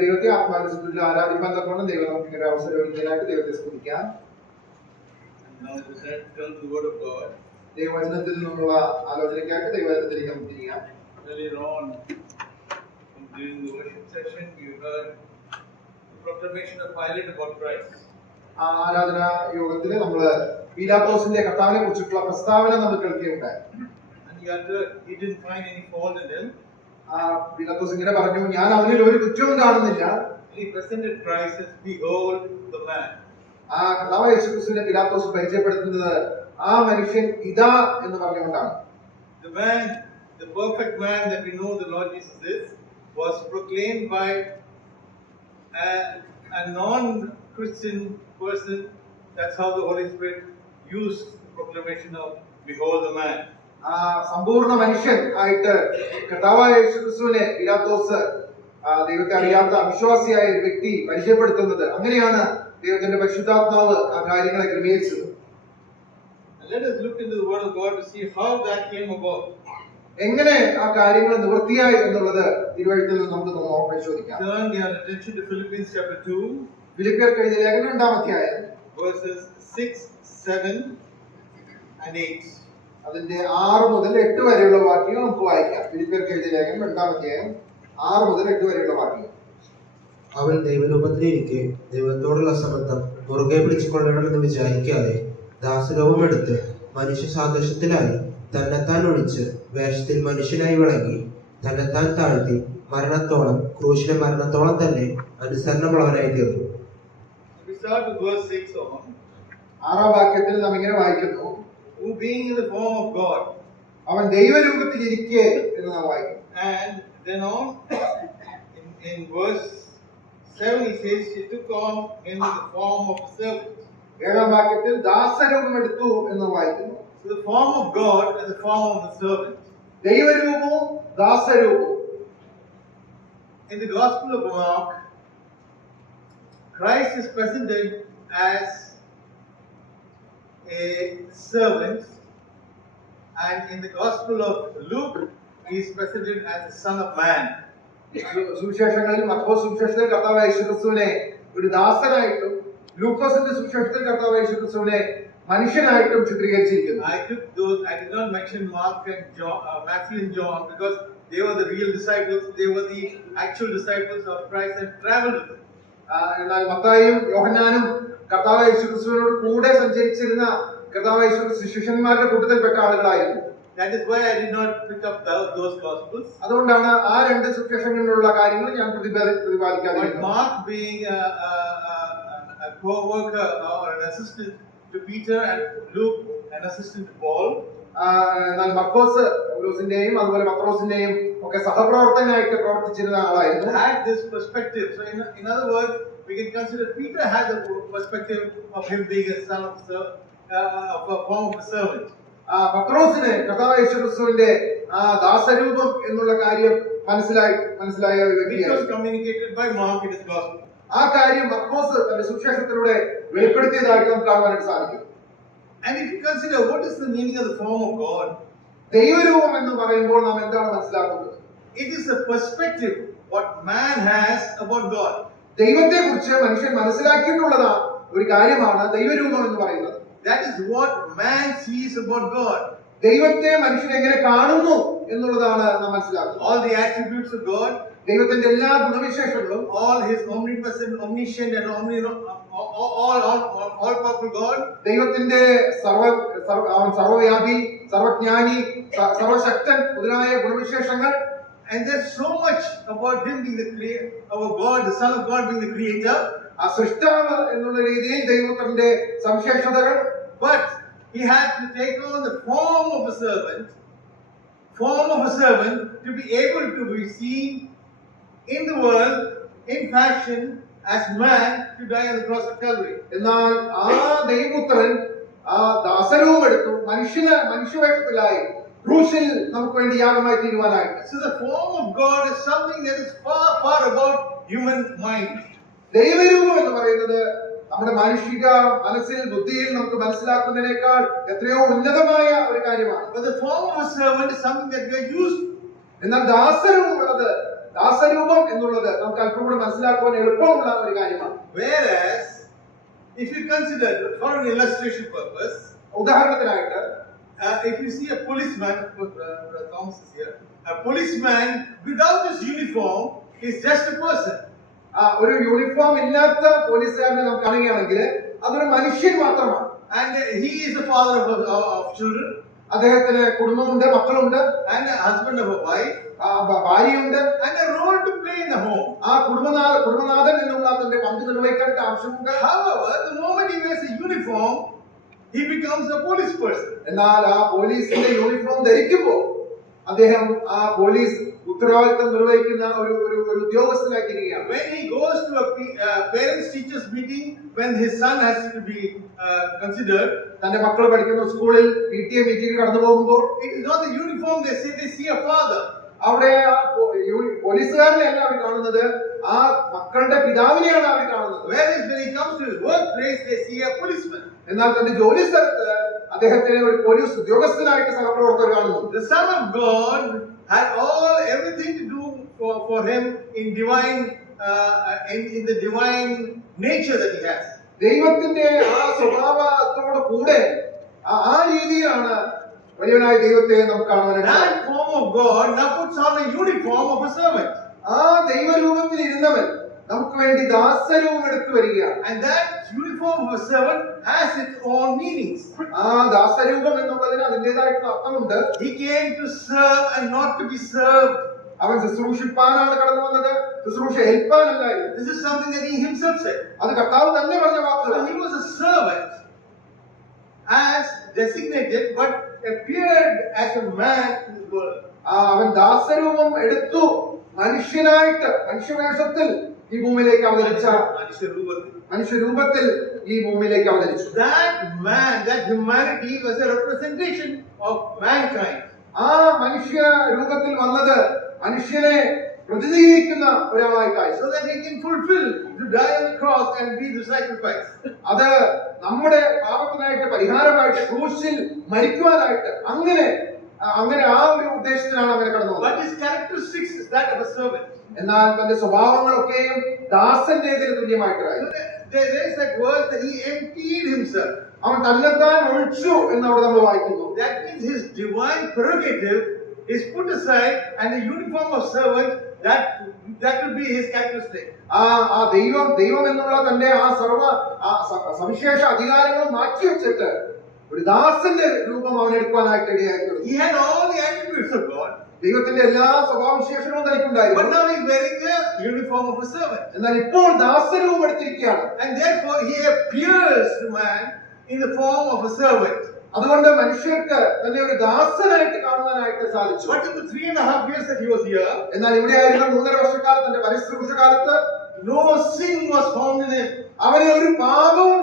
ദൈവത്തെ ആത്മാനുസരിച്ചുള്ള ആരാധിപ്പാൻ തക്കവണ്ണം ദൈവം നമുക്ക് ഇങ്ങനെ അവസരം ഒരുക്കിയതിനായിട്ട് ദൈവത്തെ സ്തുതിക്കാം. ദൈവവചനത്തിൽ നിന്നുള്ള ആലോചനയ്ക്കായിട്ട് ദൈവവചനത്തിലേക്ക് നമുക്ക് തിരിയാം. During the worship session, we heard the proclamation of Pilate about Christ. ആരാധന യോഗത്തിൽ നമ്മള് പീലാത്തോസിന്റെ കർത്താവിനെ കുറിച്ചിട്ടുള്ള പ്രസ്താവന നമ്മൾ കേൾക്കുകയുണ്ടായി. He didn't find any fault in him. പീലാത്തോസ് ഇങ്ങനെ പറഞ്ഞു, ഞാൻ അവനിൽ ഒരു കുറ്റവും കാണുന്നില്ല. He presented Christ as, behold the man. കർത്താവായ യേശുക്രിസ്തുവിനെ പീലാത്തോസ് പരിചയപ്പെടുത്തുന്നത് ആ മനുഷ്യൻ ഇതാ എന്ന് പറഞ്ഞുകൊണ്ടാണ്. The man, the perfect man that we know the Lord Jesus is, was proclaimed by a non-Christian person. That's how the Holy Spirit used the proclamation of behold the man. സമ്പൂർണ്ണ മനുഷ്യൻ ആയിട്ട് കർത്താവായ യേശുക്രിസ്തുവിനെ പീലാത്തോസ് ദൈവത്തെ അറിയാത്ത അവിശ്വാസിയായ ഒരു വ്യക്തി പരിചയപ്പെടുത്തുന്നത്. അങ്ങനെയാണ് ദൈവത്തിന്റെ പരിശുദ്ധാത്മാവ് ആ കാര്യങ്ങളെ ക്രമീകരിച്ചത്. Let us look into the Word of God to see how that came about. എങ്ങനെ ആ കാര്യങ്ങൾ നിവൃത്തിയായി എന്നുള്ളത് തിരുവഴുത്തിൽ നിന്ന് നമുക്ക് പരിശോധിക്കാം. Turn your attention to Philippians chapter 2. ഫിലിപ്പിയർക്ക് എഴുതിയ ലേഖനം 2-ാം അധ്യായം verses 6, 7 and 8. അതിന്റെ 6 മുതൽ 8 വരെയുള്ള വാക്യങ്ങൾ നമുക്ക് വായിക്കാം. ഫിലിപ്പിയർക്ക് എഴുതിയ ലേഖനം 2-ാം അധ്യായം 6 മുതൽ 8 വരെയുള്ള വാക്യങ്ങൾ. അവൻ ദൈവരൂപത്തിലിരിക്കെ ദൈവത്തോടുള്ള സംബന്ധം മുറുകെ പിടിച്ചുകൊള്ളണമെന്ന് വിചാരിക്കാതെ ദാസരൂപമെടുത്ത് മനുഷ്യ സാദൃശ്യത്തിലായി തന്നെത്താൻ ഒഴിച്ച് വേഷത്തിൽ മനുഷ്യനായി വിളങ്ങി തന്നെത്താൻ താഴ്ത്തി മരണത്തോളം ക്രൂശിലെ മരണത്തോളം തന്നെ അനുസരണമുള്ളവനായി തീർന്നു. ആറാം വാക്യത്തിൽ നാം ഇങ്ങനെ വായിക്കുന്നു, who being in the form of God, അവൻ ദൈവരൂപത്തിലിരിക്കെ എന്ന് നാം വായിക്കുന്നു. And then on in verse 7 he says she took on him the form of a servant. ഏഴാം വാക്യത്തിൽ ദാസരൂപം എടുത്തു എന്ന് വായിക്കുന്നു. So the form of God and the form of a servant. ദൈവരൂപവും ദാസരൂപവും. In the Gospel of Mark, Christ is presented as a servant, and in the Gospel of Luke, he is presented as a son of man. സുവിശേഷങ്ങളിൽ മർക്കോസ് സുവിശേഷത്തിൽ കർത്താവായ യേശുക്രിസ്തുവിനെ ഒരു ദാസനായിട്ടും ലൂക്കോസിന്റെ സുവിശേഷത്തിൽ കർത്താവായ യേശുക്രിസ്തുവിനെ മനുഷ്യനായിട്ടും ചിത്രീകരിച്ചിരിക്കുന്നു. I did not mention Mark and John, Matthew and John, because they were the real disciples. They were the actual disciples of Christ and traveled with him. എന്നാൽ മത്തായിയും യോഹന്നാനും കർത്താവായ യേശുക്രിസ്തുവിനോട് കൂടെ സഞ്ചരിച്ചിരുന്ന കർത്താവായ യേശുക്രിസ്തു ശിഷ്യന്മാരുടെ കൂട്ടത്തിൽപ്പെട്ട ആളുകളായിരുന്നു. That is why I did not pick up those gospels. അതുകൊണ്ടാണ് ആ രണ്ട് സുവിശേഷങ്ങളിലുള്ള കാര്യങ്ങൾ ഞാൻ പ്രതിപാദിക്കാതെ. But Mark being a co-worker or an assistant to Peter and Luke an assistant to Paul. എന്നാൽ മർക്കോസ് പൗലോസിന്റെയും അതുപോലെ പത്രോസിന്റെയും ഒക്കെ സഹപ്രവർത്തകനായിട്ട് പ്രവർത്തിച്ചിരുന്ന ആളായിരുന്നു. Had this perspective. So in other words, we can consider Peter had the perspective of him being a son of a form of a servant. പത്രോസിന് കർത്താവായ യേശുക്രിസ്തുവിന്റെ ദാസരൂപം എന്നുള്ള കാര്യം മനസ്സിലായ ഒരു വ്യക്തിയാണ്. It was communicated by Mark in his gospel. ആ കാര്യം മർക്കോസ് തന്റെ സുവിശേഷത്തിലൂടെ വെളിപ്പെടുത്തിയതായിട്ട് നമുക്ക് കാണുവാനായിട്ട് സാധിക്കും. And if you consider what is the meaning of the form of God, ദൈവരൂപം എന്ന് പറയുമ്പോൾ നാം എന്താണ് മനസ്സിലാക്കുന്നത്? It is a perspective what man has about God. ദൈവത്തെ കുറിച്ച് മനുഷ്യൻ മനസ്സിലാക്കിയിട്ടുള്ളതാ ഒരു കാര്യമാണ് ദൈവരൂപം എന്ന് പറയുന്നത്. That is what man sees about God. ദൈവത്തെ മനുഷ്യൻ എങ്ങനെ കാണുന്നു എന്നുള്ളതാണ് നാം മനസ്സിലാക്കുന്നത്. All the attributes of God, ദൈവത്തിന്റെ എല്ലാ ഗുണവിശേഷങ്ങളും, all his omnipresent, omniscient and all powerful God, ദൈവത്തിന്റെ സർവവ്യാപി, സർവജ്ഞാനി, സർവശക്തൻ മുതലായ ഗുണവിശേഷങ്ങൾ. and there's so much about him being the creator, our God, the Son of God being the creator. ആ സൃഷ്ടാവ് എന്നുള്ള രീതിയിൽ ദൈവത്തിന്റെ സവിശേഷതകൾ. But he had to take on the form of a servant to be able to be seen in the world in fashion as man to die on the cross of Calvary. എന്നാൽ ആ ദൈവപുത്രൻ ആ ദാസരൂപം എടുത്തു മനുഷ്യവേഷത്തിലായി ക്രൂശിൽ നമുക്ക് വേണ്ടി യാഗമായി തീരുവാനായിട്ട്. So the form of God is something that is far above human mind. ദൈവരൂപം എന്ന് പറയുന്നത് നമ്മുടെ മാനുഷിക മനസ്സിൽ ബുദ്ധിയിൽ നമുക്ക് മനസ്സിലാക്കുന്നതിനേക്കാൾ എത്രയോ ഉന്നതമായ ഒരു കാര്യമാണ്. But the form of a servant is something that we are used to. എന്നാൽ ദാസരൂപം എന്നുള്ളത് നമുക്ക് അല്പം കൂടെ മനസ്സിലാക്കുവാൻ എളുപ്പമുള്ള ഒരു കാര്യമാണ്. Whereas, if you consider for an illustration purpose, ഉദാഹരണത്തിനായിട്ട് if you see a policeman, Thomas is here, a policeman without his uniform is just a person. ഒരു യൂണിഫോം ഇല്ലാത്ത പോലീസുകാരനെ നമുക്ക് കാണുകയാണെങ്കിൽ അതൊരു മനുഷ്യൻ മാത്രമാണ്. And he is the father of children. അദ്ദേഹത്തിന് കുടുംബമുണ്ട്, മക്കളുണ്ട്, and a husband of a wife, ഭാര്യയുണ്ട്, and a role to play in the home. ആ കുടുംബനാഥൻ എന്നുള്ള തന്റെ പങ്ക് നിർവഹിക്കാൻ ആവശ്യമുണ്ട്. However, the moment he wears a uniform, he becomes a police person. എന്നാൽ ആ പോലീസിന്റെ യൂണിഫോം ധരിക്കുമ്പോൾ അദ്ദേഹം ആ പോലീസ് ഉത്തരവാദിത്തം നിർവഹിക്കുന്ന ഒരു ഉദ്യോഗസ്ഥനായി തീരുകയാണ്. When he goes to a parents teachers meeting, when his son has to be considered, തന്റെ മക്കൾ പഠിക്കുന്ന സ്കൂളിൽ PTA മീറ്റിംഗ് കടന്നു പോകുമ്പോൾ it is not the uniform they see a father. അവിടെ പോലീസുകാരനെയല്ല അവർ കാണുന്നത്, ആ മക്കളുടെ പിതാവിനെയാണ് അവർ കാണുന്നത്. Whereas when he comes to his workplace, they see a policeman. എന്നാൽ തന്റെ ജോലി സ്ഥലത്ത് അദ്ദേഹത്തിനെ ഒരു പോലീസ് ഉദ്യോഗസ്ഥനായിട്ട് സഹപ്രവർത്തകർ കാണുന്നു. The Son of God had everything to do for him in the divine nature that he has. ദൈവത്തിന്റെ ആ സ്വഭാവത്തോട് കൂടെ ആ രീതിയിലാണ് വലിയവനായ ദൈവത്തെ നമുക്ക് കാണുവാൻ. That form of God now puts on the uniform of a servant. ആ ദൈവരൂപത്തിൽ ഇരുന്നവൻ നമുക്ക് വേണ്ടി ദാസരൂപം എടുത്തു വരികയാണ്. And that uniform of a servant has its own meanings. ആ ദാസരൂപം എന്നുള്ളതിന് അതിൻ്റെതായിട്ടുള്ള അർത്ഥമുണ്ട്. He came to serve and not to be served. അവൻ ശുശ്രൂഷിപ്പാനാണ് കടന്നു വന്നത്, ശുശ്രൂഷ ഏൽപ്പാനല്ലായിരുന്നു. This is something that he himself said. അത് കർത്താവ് തന്നെ പറഞ്ഞ So വാക്കുകളാണ്. he was a servant as designated, but appeared as a man in this world. അവൻ ദാസരൂപം എടുത്തു മനുഷ്യനായിട്ട് മനുഷ്യവേഷത്തിൽ ഈ ഭൂമിയിലേക്ക് അവതരിച്ച മനുഷ്യരൂപത്തിൽ ഈ ഭൂമിയിലേക്ക് അവതരിച്ചു. That man, that humanity was a representation of mankind. ആ മനുഷ്യ രൂപത്തിൽ വന്നത് മനുഷ്യനെ പ്രതിനിധീകരിക്കുന്ന ഒരാളായി കാഴ്ച. So that he can fulfill to die on the cross and be the sacrifice. അത് നമ്മുടെ പാപത്തിനായിട്ട് പരിഹാരമായിട്ട് ക്രൂശിൽ മരിക്കുവാനായിട്ട് അങ്ങനെ ആ ഒരു ഉദ്ദേശത്തിനാണ് അവനെ കടന്നു വന്നത്. But his characteristics is that of a servant. എന്നാൽ തന്റെ സ്വഭാവങ്ങളൊക്കെയും ദാസന്റേതിന് തുല്യമായിട്ടായിരുന്നു. There is that word that he emptied himself. അവൻ തന്നെത്താൻ ഒഴിച്ചു എന്നവിടെ നമ്മൾ വായിക്കുന്നു. That means his divine prerogative is put aside, and the uniform of servant that will be his characteristic. ആ ദൈവം എന്നുള്ള തന്റെ ആ സവിശേഷ അധികാരങ്ങളും മാറ്റി വെച്ചിട്ട് ഒരു ദാസന്റെ രൂപം അവൻ എടുക്കാനായിട്ട് ഇടയായിട്ടുണ്ട്. He had all the attributes of God. ദൈവത്തിന്റെ എല്ലാ സ്വഭാവവിശേഷങ്ങളും But തനിക്കുണ്ടായിരുന്നു. now he is wearing the uniform of a servant. എന്നാൽ ഇപ്പോൾ ദാസരൂപം എടുത്തിരിക്കുകയാണ്. And therefore he appears to man in the form of a servant. അതുകൊണ്ട് മനുഷ്യർക്ക് തന്നെ ഒരു ദാസനായിട്ട് കാണുവാനായിട്ട് സാധിച്ചു. But in the 3.5 years that he was here, എന്നാൽ ഇവിടെ ആയിരുന്ന 3.5 വർഷക്കാലത്ത് തന്റെ പരിശ്രമിച്ച കാലത്ത് no sin was found in him. അവന് ഒരു പാപവും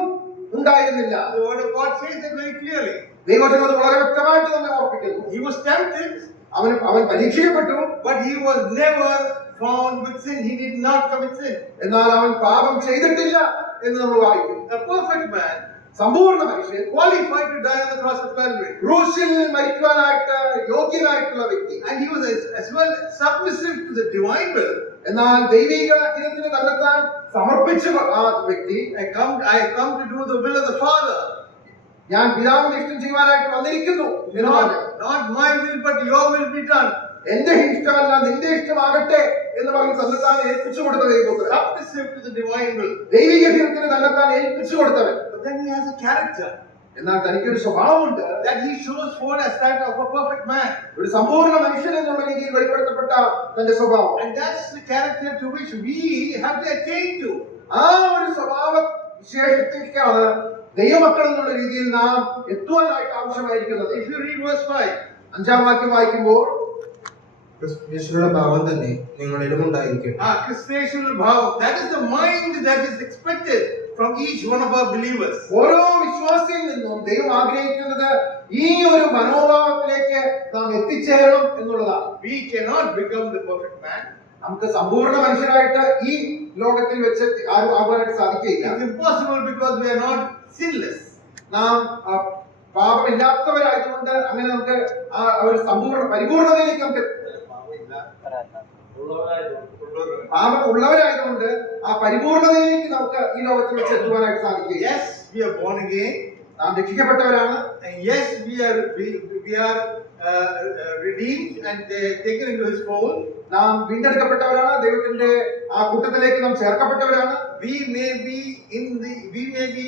ഉണ്ടായിരുന്നില്ല. The word of God says that very clearly. ദൈവത്തിന് അത് വളരെ വ്യക്തമായിട്ട് തന്നെ ഓർപ്പിക്കുന്നു. He was tempted, അവൻ പരീക്ഷിക്കപ്പെട്ടു, but he was never found with sin. He did not commit sin. എന്നാൽ അവൻ പാപം ചെയ്തിട്ടില്ല എന്ന് നമ്മൾ വായിക്കും. A perfect man, സമ്പൂർണ്ണ മനുഷ്യൻ, qualified to die on the cross of Calvary. ക്രൂശിൽ മരിക്കുവാനായിട്ട് യോഗ്യനായിട്ടുള്ള വ്യക്തി. And he was as well submissive to the divine will. എന്നാൽ ദൈവിക ഹിതത്തിന് തന്നെത്താൻ സമർപ്പിച്ച ആ വ്യക്തി, I come to do the will of the Father. ഞാൻ പിതാവിന്റെ ഇഷ്ടം ചെയ്യുവാനായിട്ട് വന്നിരിക്കുന്നു എന്ന് പറഞ്ഞു. Not my will, but your will be done. എന്റെ ഇഷ്ടമല്ല നിന്റെ ഇഷ്ടമാകട്ടെ എന്ന് പറഞ്ഞ് തന്നെത്താൻ ഏൽപ്പിച്ചു കൊടുത്ത ദൈവപുത്രൻ. Submissive to the divine will. ദൈവിക ഹിതത്തിന് തന്നെത്താൻ ഏൽപ്പിച്ചു കൊടുത്തവൻ. But then he has a character എന്നാൽ തനിക്കൊരു സ്വഭാവമുണ്ട് that he shows forth as that of a perfect man. ഒരു സമ്പൂർണ്ണ മനുഷ്യൻ എന്നുള്ള രീതിയിൽ വെളിപ്പെടുത്തപ്പെട്ട തന്റെ സ്വഭാവം. And that's the character to which we have to attain to. ആ ഒരു സ്വഭാവ വിശേഷത്തേക്കാണ് ദൈവമക്കൾ എന്നുള്ള രീതിയിൽ നാം എത്തുവാനായിട്ട് ആവശ്യമായിരിക്കുന്നത്. If you read verse 5, 5-ാം വാക്യം വായിക്കുമ്പോൾ ക്രിസ്തുവിനുള്ള ഭാവം തന്നെ നിങ്ങളിലും ഉണ്ടായിരിക്കട്ടെ. Krishnational bhav, that is the mind that is expected from each one of our believers. ഓരോ വിശ്വാസിയിൽ നിന്നും ദൈവം ആഗ്രഹിക്കുന്നത് ഈ ഒരു മനോഭാവത്തിലേക്ക് നാം എത്തിച്ചേരണം എന്നുള്ളതാണ്. We cannot become the perfect man. നമുക്ക് സമ്പൂർണ്ണ മനുഷ്യരായിട്ട് ഈ ലോകത്തിൽ വെച്ച് ആകുവാനായിട്ട് സാധിക്കില്ല. It's impossible because we are not sinless. നാം പാപമില്ലാത്തവരായതുകൊണ്ട് അങ്ങനെ നമുക്ക് ആ ഒരു സമ്പൂർണ്ണ പരിപൂർണതയിലേക്ക് നമുക്ക് പാപം ഉള്ളവരായതുകൊണ്ട് ആ പരിപൂർണതയിലേക്ക് നമുക്ക് ഈ ലോകത്തിൽ വെച്ച് എത്തുവാനായിട്ട് സാധിക്കില്ല. Yes, we are born again. നാം രക്ഷിക്കപ്പെട്ടവരാണ്. And yes, we are redeemed and taken into His fold. നാം വീണ്ടെടുക്കപ്പെട്ടവരാണ്. ദൈവത്തിന്റെ ആ കൂട്ടത്തിലേക്ക് നാം ചേർക്കപ്പെട്ടവരാണ്. We may be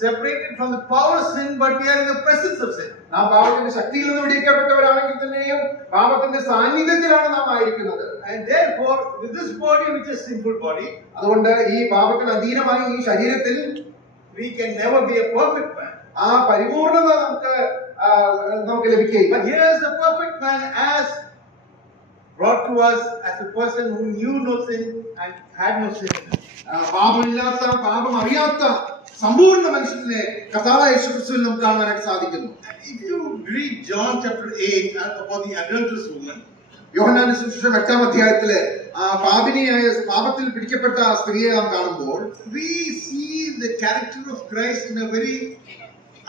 separated from the power of sin, but we are in the presence of sin. നാം പാപത്തിന്റെ ശക്തിയിൽ നിന്ന് വിടിയിക്കപ്പെട്ടവരാണെങ്കിൽ തന്നെയും പാപത്തിന്റെ സാന്നിധ്യത്തിലാണ് നാം ആയിരിക്കുന്നത്. And therefore, with this body, which is sinful body, അതുകൊണ്ട് ഈ പാപത്തിന് അധീനമായ ഈ ശരീരത്തിൽ we can never be a perfect man. ആ പരിപൂർണത നമുക്ക് ലഭിക്കുകയില്ല. But here is the perfect man as brought to us as a person who knew no sin and had no sin. പാപമില്ലാത്ത പാപം അറിയാത്ത സമ്പൂർണ്ണ മനുഷ്യനെ കർത്താവായ യേശുക്രിസ്തുവിൽ നമുക്ക് കാണുവാനായിട്ട് സാധിക്കുന്നു. If you read John chapter 8 about the adulterous woman, യോഹന്നാന്റെ സുവിശേഷം 8-ാം അധ്യായത്തിലെ ആ പാപിനിയായ പാപത്തിൽ പിടിക്കപ്പെട്ട ആ സ്ത്രീയെ നാം കാണുമ്പോൾ we see the character of Christ in a very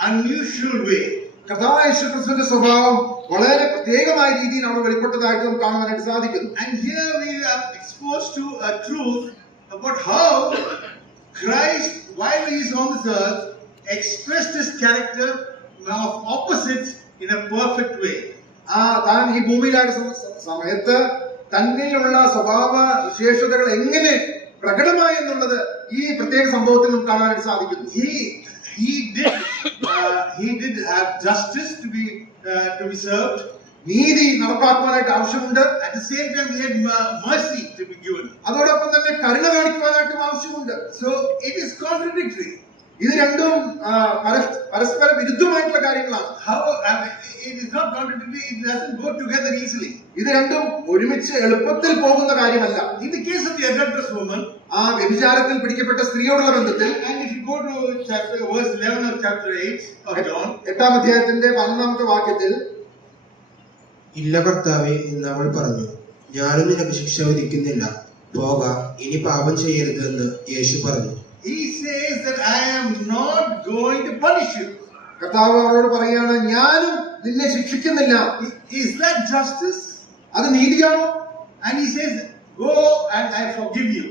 unusual way. കർത്താവായ യേശുക്രിസ്തുവിന്റെ സ്വഭാവം വളരെ പ്രത്യേകമായ രീതിയിൽ അവിടെ വെളിപ്പെട്ടതായിട്ട് നമുക്ക് കാണുവാനായിട്ട് സാധിക്കുന്നു. And here we are exposed to a truth about how Christ, while he is on this earth, expressed his character of opposites in a perfect way. താൻ ഈ ഭൂമിയിലായ സമയത്ത് തന്നിലുള്ള സ്വഭാവ വിശേഷതകൾ എങ്ങനെ പ്രകടമായി എന്നുള്ളത് ഈ പ്രത്യേക സംഭവത്തിൽ നമുക്ക് കാണാനായിട്ട് സാധിക്കുന്നു. He did have justice to be served. നീതി നടപ്പാക്കുവാനായിട്ട് ആവശ്യമുണ്ട്. At the same time, he had mercy to be given. അതോടൊപ്പം തന്നെ കരുണ കാണിക്കുവാനായിട്ടും ആവശ്യമുണ്ട്. So it is contradictory. ഇത് രണ്ടും പരസ്പര വിരുദ്ധമായിട്ടുള്ള കാര്യങ്ങളാണ്. It is not contradictory. It doesn't go together easily. ഇത് രണ്ടും ഒരുമിച്ച് എളുപ്പത്തിൽ പോകുന്ന കാര്യമല്ല. In the case of the adulterous woman, ആ വ്യഭിചാരത്തിൽ പിടിക്കപ്പെട്ട സ്ത്രീയോടുള്ള ബന്ധത്തിൽ, and if you go to verse 11 of chapter 8 of John, 8-ാം അധ്യായത്തിന്റെ 11-ാമത്തെ വാക്യത്തിൽ, ഇല്ല കർത്താവേ എന്ന് അവൾ പറഞ്ഞു, ഞാനും നിനക്ക് ശിക്ഷ വിധിക്കുന്നില്ല, പോക, ഇനി പാപം ചെയ്യരുത് എന്ന് യേശു പറഞ്ഞു. he says that I am not going to punish you. കർത്താവ് അവളോട് പറയാണ്, ഞാനും നിന്നെ ശിക്ഷിക്കുന്നില്ല. Is that justice? അത് നീതിയാണോ? And he says, go and I forgive you.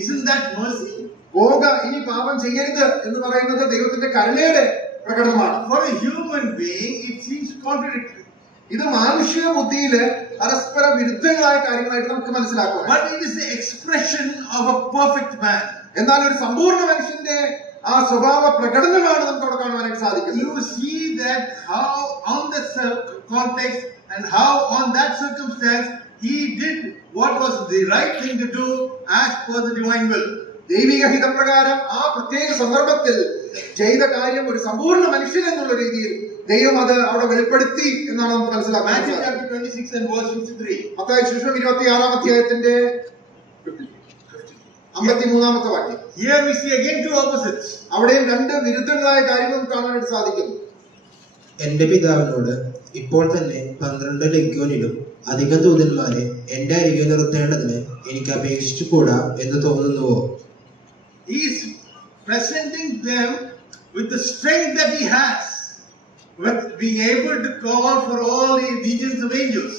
Isn't that mercy? പോക, ഇനി പാപം ചെയ്യരുത് എന്ന് പറയുന്നത് ദൈവത്തിന്റെ കരുണയുടെ പ്രകടനമാണ്. For a human being, it seems contradictory. ഇത് മാനുഷിക ബുദ്ധിയില് പരസ്പര വിരുദ്ധങ്ങളായ കാര്യങ്ങളായിട്ട് നമുക്ക് മനസ്സിലാക്കാം. But it is the expression of a perfect man. എന്നാൽ ഒരു സമ്പൂർണ്ണ മനുഷ്യന്റെ ആ സ്വഭാവ പ്രകടനമാണ് നമുക്ക് അവിടെ കാണുവാനായിട്ട് സാധിക്കുന്നത്. You see that how on the context and how on that circumstance he did what was the right thing to do as per the divine will. ദൈവിക ഹിതപ്രകാരം ആ പ്രത്യേക സന്ദർഭത്തിൽ ചെയ്ത കാര്യം ഒരു സമ്പൂർണ്ണ മനുഷ്യൻ എന്നുള്ള രീതിയിൽ ദൈവം അത് അവിടെ വെളിപ്പെടുത്തി എന്നാണ് നമുക്ക് മനസ്സിലാക്കുന്നത്. Matthew chapter 26 and verse 53. Mathai സുവിശേഷം 26-ാം അധ്യായത്തിന്റെ 53-ാമത്തെ വാക്യം. Here we see again two opposites. അവിടെയും രണ്ട് വിരുദ്ധങ്ങളായ കാര്യങ്ങൾ നമുക്ക് കാണാനായിട്ട് സാധിക്കുന്നു. എന്റെ പിതാവിനോട് ഇപ്പോൾ തന്നെ 12 ലെഗ്യോനിലും അധികം ദൂതന്മാരെ എന്റെ അരികെ നിർത്തേണ്ടതിന് എനിക്ക് അപേക്ഷിച്ചുകൂടാ എന്ന് തോന്നുന്നുവോ? He is presenting them with the strength that he has, with being able to call for all the legions of angels.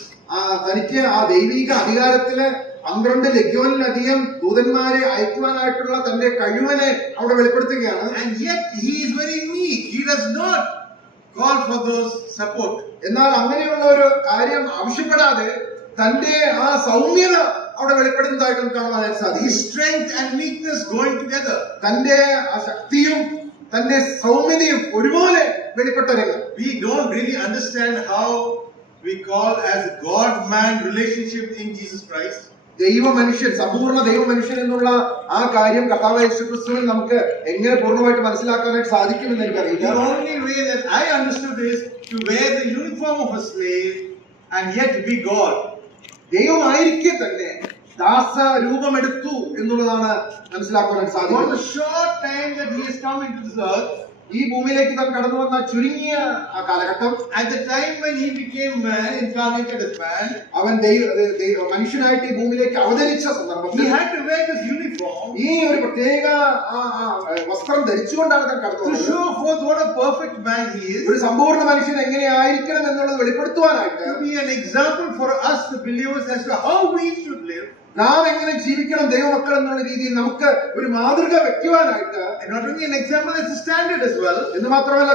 തനിക്ക് ആ ദൈവിക അധികാരത്തില് 12 ലഗ്യോനിലധികം ദൂതന്മാരെ അയക്കുവാനായിട്ടുള്ള തന്റെ കഴിവിനെ അവിടെ വെളിപ്പെടുത്തുകയാണ്. And yet he is very meek. He does not call for those support. എന്നാൽ അങ്ങനെയുള്ള ഒരു കാര്യം ആവശ്യപ്പെടാതെ തന്റെ ആ സൗമ്യത അവിടെ വെളിപ്പെടുന്നതായിട്ട് നമുക്ക് കാണുവാനായിട്ട് സാധിക്കും. His strength and meekness going together. തന്റെ ആ ശക്തിയും തന്റെ സൗമ്യതയും ഒരുപോലെ വെളിപ്പെട്ടവരാണ്. We don't really understand how we call as God-man relationship in Jesus Christ. ദൈവമനുഷ്യൻ, സമ്പൂർണ്ണ ദൈവമനുഷ്യൻ എന്നുള്ള ആ കാര്യം കർത്താവായ യേശുക്രിസ്തുവിൽ നമുക്ക് എങ്ങനെ പൂർണ്ണമായിട്ട് മനസ്സിലാക്കാനായിട്ട് സാധിക്കുമെന്ന് എനിക്കറിയില്ല. The only way that I understood is to wear the uniform of a slave and yet be God. ദൈവമായിരിക്കെ തന്നെ ദാസ രൂപമെടുത്തു എന്നുള്ളതാണ് മനസ്സിലാക്കുവാൻ For സാധിക്കുന്നത്. the short time that he has come into this earth, ഈ ഭൂമിയിലേക്ക് താൻ കടന്നു വന്ന ചുരുങ്ങിയ ആ കാലഘട്ടം, at the time when he became man, incarnated as man, അവൻ മനുഷ്യനായിട്ട് ഈ ഭൂമിയിലേക്ക് അവതരിച്ച he സന്ദർഭത്തിൽ had to wear this uniform ഈ ഒരു പ്രത്യേക വസ്ത്രം ധരിച്ചുകൊണ്ടാണ് താൻ കടന്നു to വന്നത്. show forth what a perfect man he is, ഒരു സമ്പൂർണ്ണ മനുഷ്യൻ എങ്ങനെയായിരിക്കണം എന്നുള്ളത് വെളിപ്പെടുത്തുവാനായിട്ട്, to be an example for us, the believers, as to how we should live. നാം എങ്ങനെ ജീവിക്കണം ദൈവമക്കൾ എന്നുള്ള രീതിയിൽ നമുക്ക് ഒരു മാതൃക വെക്കുവാനായിട്ട്, And not only an example, as a standard as well. എന്ന് മാത്രമല്ല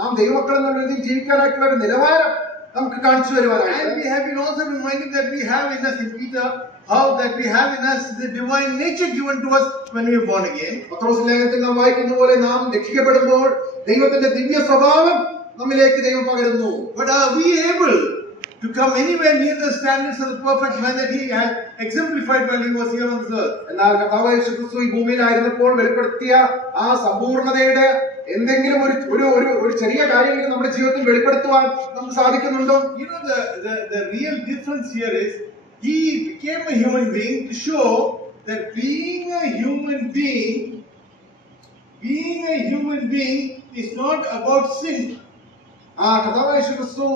നാം ദൈവമക്കൾ എന്നുള്ള രീതിയിൽ ജീവിക്കാനായിട്ടുള്ള ഒരു നിലവാരം നമുക്ക് കാണിച്ചു വരുവാനായിട്ട്. And we have been also reminded that we have in us, in Peter, how that we have in us the divine nature given to us when we are born again. പത്രോസ് ലേഖനത്തിൽ നാം വായിക്കുന്ന പോലെ നാം രക്ഷിക്കപ്പെടുമ്പോൾ ദൈവത്തിന്റെ ദിവ്യ സ്വഭാവം നമ്മിലേക്ക് ദൈവം പകരുന്നു. But are we able to come anywhere near the standards of the perfect man that he had exemplified while he was here on this earth? എന്നാൽ കർത്താവ് യേശു ക്രിസ്തു ഈ ഭൂമിയിലായിരുന്നപ്പോൾ വെളിപ്പെടുത്തിയ ആ സമ്പൂർണ്ണതയുടെ എന്തെങ്കിലും ഒരു ചെറിയ കാര്യങ്ങൾ നമ്മുടെ ജീവിതത്തിൽ വെളിപ്പെടുത്തുവാൻ നമുക്ക് സാധിക്കുന്നുണ്ടോ? You know, the real difference here is he became a human being to show that being a human being is not about sin. ആ കർത്താവ് യേശു ക്രിസ്തു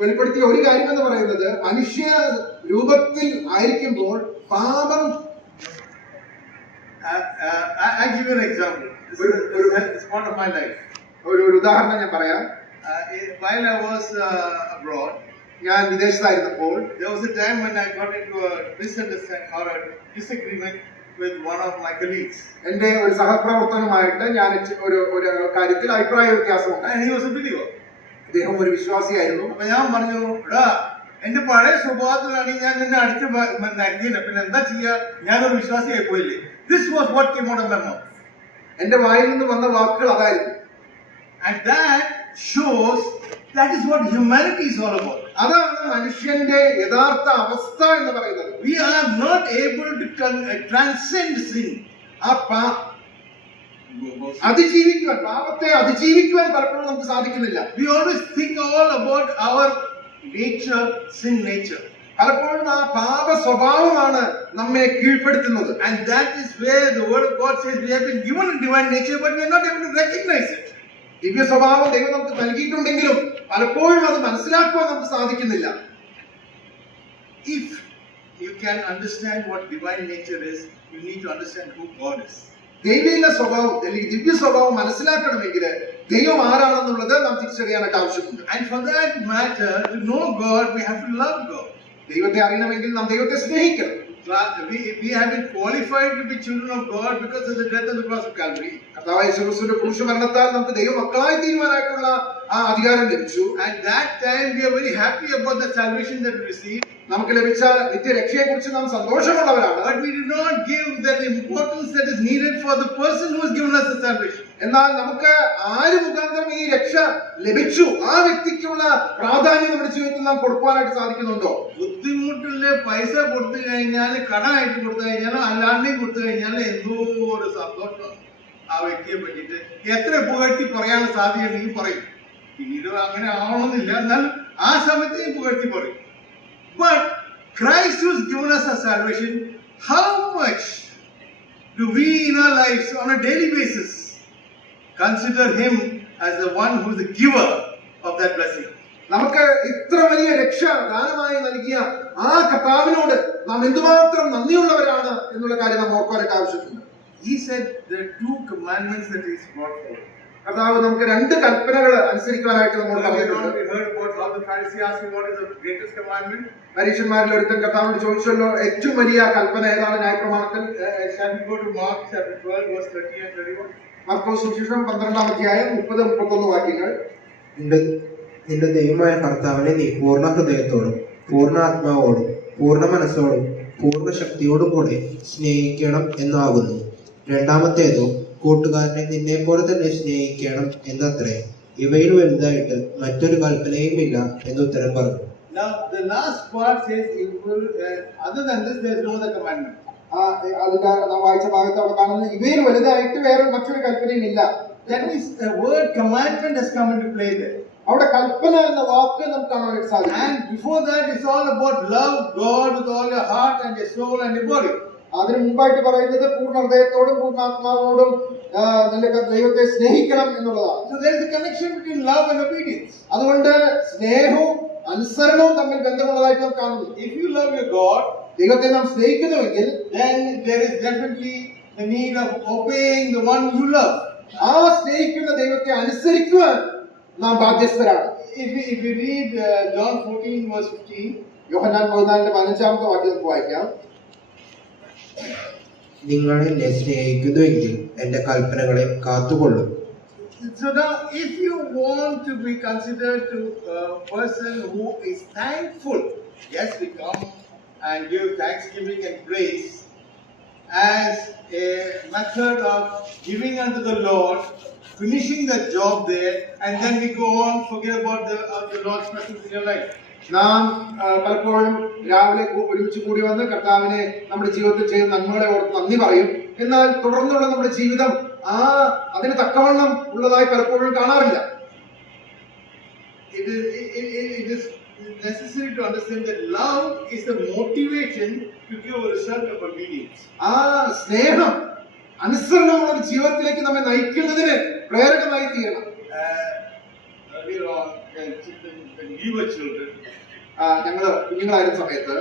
വെളിപ്പെടുത്തിയ ഒരു കാര്യം എന്ന് പറയുന്നത് മനുഷ്യ രൂപത്തിൽ ആയിരിക്കുമ്പോൾ പാപം. I give you an example. It's part of my life. ഒരു ഉദാഹരണം ഞാൻ പറയാം. While I was abroad, ഞാൻ വിദേശത്തായിരുന്നപ്പോൾ there was a time when I got into a misunderstanding or a disagreement with one of my colleagues. എന്റെ ഒരു സഹപ്രവർത്തകനുമായിട്ട് ഞാൻ ഒരു കാര്യത്തിൽ അഭിപ്രായ വ്യത്യാസമുണ്ട്. And he was a believer. അദ്ദേഹം ഒരു വിശ്വാസിയായിരുന്നു. അപ്പൊ ഞാൻ പറഞ്ഞു, എടാ എന്റെ പഴയ സ്വഭാവത്തിലാണെങ്കിൽ ഞാൻ നിന്നെ അടിച്ച് നരിഞ്ഞില്ല, പിന്നെ എന്താ ചെയ്യാ, ഞാനൊരു വിശ്വാസിയായി പോയില്ലേ. This was what came out of my mouth. എന്റെ വായിൽ നിന്ന് വന്ന വാക്കുകൾ അതായിരുന്നു. And that shows that is what humanity is all about. അതാണ് മനുഷ്യന്റെ യഥാർത്ഥ അവസ്ഥ എന്ന് പറയുന്നത്. We are not able to transcend sin. പാപത്തെ അതിജീവിക്കുവാൻ പലപ്പോഴും നമുക്ക് സാധിക്കുന്നില്ല. We always think all about our nature, sin nature. പലപ്പോഴും ആ പാപ സ്വഭാവമാണ് നമ്മെ കീഴ്പ്പെടുത്തുന്നത്. And that is where the word of God says we have been given a divine nature, but we are not able to recognize it. ദിവ്യ സ്വഭാവം ദൈവം നമുക്ക് നൽകിയിട്ടുണ്ടെങ്കിലും പലപ്പോഴും അത് മനസ്സിലാക്കുവാൻ നമുക്ക് സാധിക്കുന്നില്ല. If you can understand what divine nature is, you need to understand who God is. ദൈവിക സ്വഭാവം അല്ലെങ്കിൽ ദിവ്യ സ്വഭാവം മനസ്സിലാക്കണമെങ്കിൽ ദൈവം ആരാണെന്നുള്ളത് നാം തിരിച്ചറിയാനായിട്ട് ആവശ്യമുണ്ട്. And for that matter, to know God, we have to love God. ദൈവത്തെ അറിയണമെങ്കിൽ നാം ദൈവത്തെ സ്നേഹിക്കണം. We have been qualified to be children of God because of the death on the cross of Calvary. കർത്താവായ യേശുക്രിസ്തുവിന്റെ ക്രൂശമരണത്താൽ നമുക്ക് ദൈവമക്കളായി തീരുവാനായിട്ടുള്ള ആ അധികാരം ലഭിച്ചു. At that time, we are very happy about the salvation that we received. നമുക്ക് ലഭിച്ച നിത്യരക്ഷയെ കുറിച്ച് നാം സന്തോഷമുള്ളവരാണ്. But we did not give that importance that is needed for the person who has given us the salvation. എന്നാൽ നമുക്ക് ആര് മുഖാന്തരം ഈ രക്ഷ ലഭിച്ചു ആ വ്യക്തിക്കുള്ള പ്രാധാന്യം നമ്മുടെ ജീവിതത്തിൽ നാം കൊടുക്കുവാനായിട്ട് സാധിക്കുന്നുണ്ടോ? ബുദ്ധിമുട്ടില്ല പൈസ കൊടുത്തു കഴിഞ്ഞാൽ, കടമായിട്ട് കൊടുത്തു കഴിഞ്ഞാലോ അല്ലാണ്ടെയും കൊടുത്തു കഴിഞ്ഞാൽ എന്തോ ഒരു സന്തോഷം ആ വ്യക്തിയെ പറ്റിയിട്ട് എത്ര പുകഴ്ത്തി പറയാൻ സാധ്യതയുണ്ടെങ്കിൽ പറയും. പിന്നീട് അങ്ങനെ ആവണമെന്നില്ല, എന്നാൽ ആ സമയത്ത് പുകഴ്ത്തി പറയും. But Christ who has given us a salvation, how much do we in our lives on a daily basis consider him as the one who is the giver of that blessing? നമുക്ക് ഇത്ര വലിയ രക്ഷ ദാനമായി നൽകിയ ആ കർത്താവിനോട് നാം എന്തുമാത്രം നന്ദിയുള്ളവരാണ് എന്നുള്ള കാര്യം നാം ഓർക്കാനായിട്ട് ആവശ്യമുണ്ട്. He said there are two commandments that he brought forth. കർത്താവ് നമുക്ക് രണ്ട് കൽപ്പനകൾ അനുസരിക്കാനായിട്ട് നമ്മോട് പറഞ്ഞിട്ടുണ്ട്. We heard about how the Pharisee asked him what is the greatest commandment. പരീക്ഷന്മാരിൽ ഒരുത്തൻ കർത്താവിനോട് ചോദിച്ചല്ലോ, ഏറ്റവും വലിയ കൽപ്പന ഏതാണ് ന്യായപ്രമാണത്തിൽ? Shall we go to Mark chapter 12 verse 30 and 31? മർക്കോസ് സുവിശേഷം 12-ാം അധ്യായം 30-31 വാക്യങ്ങൾ. നിന്റെ ദൈവമായ കർത്താവിനെ നീ പൂർണ്ണ ഹൃദയത്തോടും പൂർണ്ണ ആത്മാവോടും പൂർണ്ണ മനസ്സോടും പൂർണ്ണ ശക്തിയോടും കൂടെ സ്നേഹിക്കണം എന്നാകുന്നു. രണ്ടാമത്തേതോ കൂട്ടുകാരനെ നിന്നെ പോലെ തന്നെ സ്നേഹിക്കണം എന്നത്രേ. ഇവയിൽ വലുതായിട്ട് മറ്റൊരു കൽപ്പനയുമില്ല എന്നുത്തരം പറഞ്ഞു. Now the last part says, other than this there is no other commandment. അതിന്റെ നാം വായിച്ച ഭാഗത്ത് അവിടെ കാണുന്നത് ഇവയിൽ വലുതായിട്ട് വേറെ മറ്റൊരു കൽപ്പനയും ഇല്ല. That means the word commandment has come into play there. അവിടെ കൽപ്പന എന്ന വാക്ക് നമുക്ക് കാണാൻ സാധിക്കും. And before that, it's all about love God with all your heart and your soul and your body. അതിന് മുമ്പായിട്ട് പറയുന്നത് പൂർണ്ണ ഹൃദയത്തോടും പൂർണ്ണാത്മാവോടും നിന്റെ ദൈവത്തെ സ്നേഹിക്കണം എന്നുള്ളതാണ്. So there is a connection between love and obedience. അതുകൊണ്ട് സ്നേഹവും അനുസരണവും തമ്മിൽ ബന്ധമുള്ളതായിട്ട് നാം കാണുന്നു. If you love your God, ദൈവത്തെ നാം സ്നേഹിക്കുന്നുവെങ്കിൽ then there is definitely the need of obeying the one you love. ആ സ്നേഹിക്കുന്ന ദൈവത്തെ അനുസരിക്കുവാൻ നാം ബാധ്യസ്ഥരാണ്. If you read John 14 verse 15, യോഹന്നാൻ 14:15 വാക്യം നമുക്ക് വായിക്കാം. നിങ്ങൾ എന്നെ സ്നേഹിക്കുന്നുവെങ്കിൽ എന്റെ കൽപ്പനകളെ കാത്തുകൊള്ളും. so now if you want to be considered to a person who is thankful, yes, we come and give thanksgiving and praise as a method of giving unto the Lord, finishing the job there, and then we go on, forget about the Lord's presence in your life. നാം പലപ്പോഴും രാവിലെ ഒരുമിച്ച് കൂടി വന്ന് കർത്താവിനെ നമ്മുടെ ജീവിതത്തിൽ ചെയ്ത നന്മകളെ ഓർത്ത് നന്ദി പറയും. എന്നാൽ തുടർന്നുള്ള നമ്മുടെ ജീവിതം അതിന് തക്കവണ്ണം ഉള്ളതായി പലപ്പോഴും കാണാറില്ല. It is necessary to understand that love is the motivation to give a result of obedience. ആ സ്നേഹം അനുസരണമുള്ള ഒരു ജീവിതത്തിലേക്ക് നമ്മെ നയിക്കുന്നതിന് പ്രേരകമായി തീരണം. Earlier on, when we were children, ഞങ്ങള് കുഞ്ഞുങ്ങളായിരുന്ന സമയത്ത്,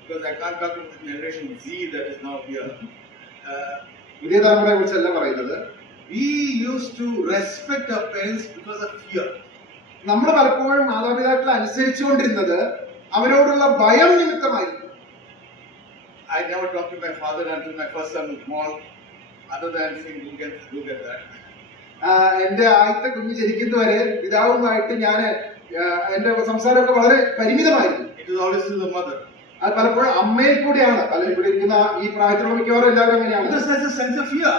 because I can't talk about the generation Z that is now here, പുതിയ തലമുറയെ കുറിച്ചല്ല പറയുന്നത്. we used to respect our parents because of fear. നമ്മൾ പലപ്പോഴും മാതാപിതാക്കളെ അനുസരിച്ചുകൊണ്ടിരുന്നത് അവരോടുള്ള ഭയം നിമിത്തമായിരുന്നു. I never talked to my father until my first son was born, other than saying, "Go get that." എന്റെ ആദ്യത്തെ കുഞ്ഞ് ജനിക്കുന്നവരെ പിതാവുമായിട്ട് ഞാൻ എന്റെ സംസാരമൊക്കെ വളരെ പരിമിതമായിരുന്നു. It was always to the mother. അത് പലപ്പോഴും അമ്മയിൽ കൂടിയാണ്. പലരും ഇവിടെ ഇരിക്കുന്ന ഈ പ്രായത്തിലുള്ള മിക്കവാറും എല്ലാവരും അങ്ങനെയാണ്. Because there's a sense of fear.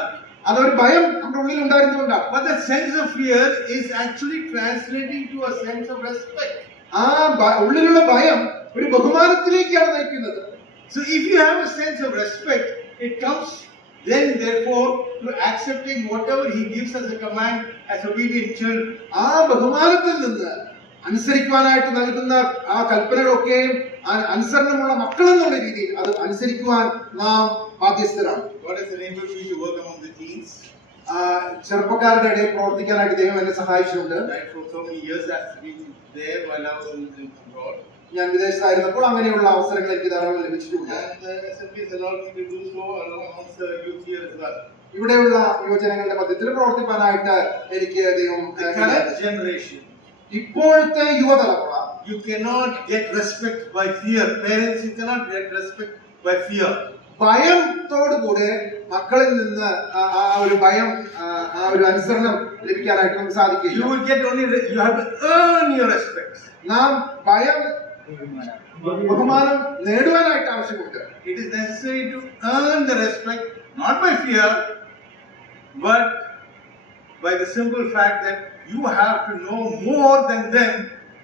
അതൊരു ഭയം നമ്മുടെ ഉള്ളിൽ ഉണ്ടായിരുന്നുകൊണ്ടാണ്. But that sense of fear is actually translating to a sense of respect. ആ ഉള്ളിലുള്ള ഭയം ഒരു ബഹുമാനത്തിലേക്കാണ് നയിക്കുന്നത്. So if you have a sense of respect, it comes then therefore to accepting whatever he gives as a command as obedient children. ആ ബഹുമാനത്തിൽ നിന്ന് അനുസരിക്കുവാനായിട്ട് നൽകുന്ന ആ കൽപ്പനകളൊക്കെയും അനുസരണമുള്ള മക്കളെന്നുള്ള രീതിയിൽ അത് അനുസരിക്കുവാൻ നാം ബാധ്യസ്ഥരാണ്. God has enabled me to work among the teens. ചെറുപ്പക്കാരുടെ ഇടയിൽ പ്രവർത്തിക്കാനായിട്ട് ദൈവം എന്നെ സഹായിച്ചിട്ടുണ്ട്. Right, for so many years I've been there while I was in abroad. ഞാൻ വിദേശത്തായിരുന്നപ്പോൾ അങ്ങനെയുള്ള അവസരങ്ങൾ എനിക്ക് ധാരാളം ലഭിച്ചിട്ടുണ്ട്. And the assembly has allowed me to do so along amongst the youth here as well. ഇവിടെയുള്ള യുവജനങ്ങളുടെ മധ്യത്തിൽ പ്രവർത്തിക്കാനായിട്ട് എനിക്ക് ദൈവം The current generation, ഇപ്പോഴത്തെ യുവതലമുറ you cannot get respect by fear. Parents, you cannot get respect by fear. ഭയത്തോടുകൂടെ മക്കളിൽ നിന്ന് ആ ഒരു ഭയം ആ ഒരു അനുസരണം ലഭിക്കാനായിട്ട് നമുക്ക് സാധിക്കില്ല. You will get only, you have to earn your respect. നാം ഭയം ബഹുമാനം നേടുവാനായിട്ട് ആവശ്യമുണ്ട്. It is necessary to earn the respect, not by fear, but by the simple fact that you have to know more than them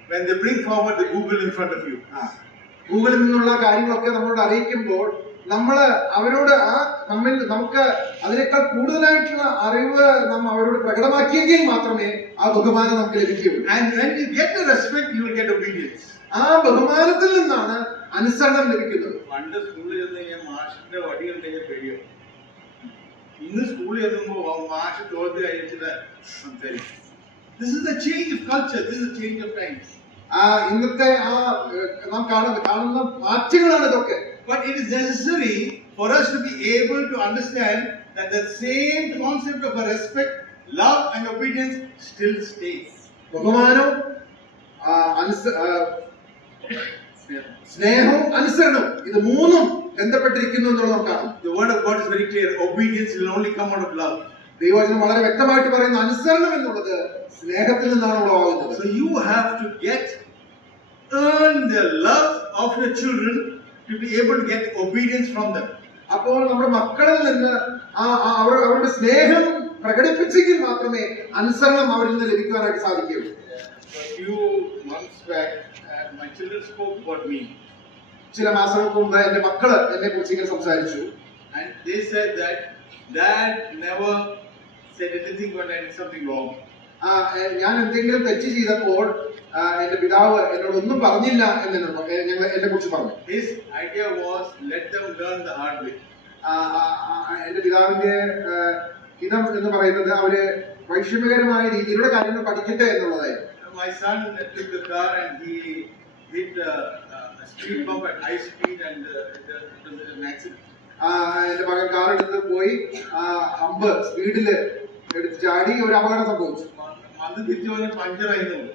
when they bring forward the Google in front of you. ഗൂഗിളിൽ നിന്നുള്ള കാര്യങ്ങളൊക്കെ നമ്മളോട് അറിയിക്കുമ്പോൾ നമ്മള് അവരോട് നമുക്ക് അതിനേക്കാൾ കൂടുതലായിട്ടുള്ള അറിവ് നാം അവരോട് പ്രകടമാക്കിയെങ്കിൽ മാത്രമേ ആ ബഹുമാനം നമുക്ക് ലഭിക്കുകയുള്ളൂ. And when you get the respect, you will get obedience. ആ ബഹുമാനത്തിൽ നിന്നാണ് അനുസരണം ലഭിക്കുന്നത്. പണ്ട് സ്കൂളിൽ ചെന്ന് കഴിഞ്ഞാൽ മാഷിന്റെ വടി ഉണ്ടെങ്കിൽ പേടിയോ. ഇന്ന് സ്കൂളിൽ ചെല്ലുമ്പോൾ മാഷ് തോൽത്ത് കഴിച്ചിട്ട് സംസാരിക്കും. This is the change of culture. This is the change of times. ഇന്നത്തെ നാം കാണുന്ന മാറ്റങ്ങളാണ് ഇതൊക്കെ. But it is necessary for us to be able to understand that the same concept of a respect, love and obedience still stays. ബഹുമാനവും സ്നേഹവും അനുസരണവും ഇത് മൂന്നും ബന്ധപ്പെട്ടിരിക്കുന്നു എന്നുള്ളത് നാം കാണും. The word of God is very clear. Obedience will only come out of love. ദൈവവചനം വളരെ വ്യക്തമായിട്ട് പറയുന്ന അനുസരണം എന്നുള്ളത് സ്നേഹത്തിൽ നിന്നാണ് ഉളവാകുന്നത്. So you have to earn the love of your children to be able to get obedience from them. അപ്പോൾ നമ്മുടെ മക്കളിൽ നിന്ന് അവരുടെ സ്നേഹം പ്രകടിപ്പിച്ചെങ്കിൽ മാത്രമേ അനുസരണം അവരിൽ നിന്ന് ലഭിക്കുവാനായിട്ട് സാധിക്കുകയുള്ളൂ. A few months back, my children spoke about me. ചില മാസങ്ങൾക്ക് മുമ്പ് എന്റെ മക്കള് എന്നെ കുറിച്ച് ഇങ്ങനെ സംസാരിച്ചു. And they said that Dad never said anything when I did something wrong. ഞാൻ എന്തെങ്കിലും തെറ്റ് ചെയ്തപ്പോൾ എന്റെ പിതാവ് എന്നോട് ഒന്നും പറഞ്ഞില്ല എന്നെ കുറിച്ച് പറഞ്ഞു. His idea was, let them learn the hard way. എന്റെ പിതാവിന്റെ ഹിതം എന്ന് പറയുന്നത് അവര് വൈഷമ്യകരമായ രീതിയിലുള്ള കാര്യങ്ങൾ പഠിക്കട്ടെ എന്നുള്ളതായിരുന്നു. My son took the car and he hit a speed bump at high speed and it was an accident. എന്റെ മകൻ കാർ എടുത്ത് പോയി ഹമ്പ് സ്പീഡില് എടുത്ത് ചാടി ഒരു അപകടം സംഭവിച്ചു. അത് തിരിച്ചു വന്ന് പഞ്ചറായിരുന്നു.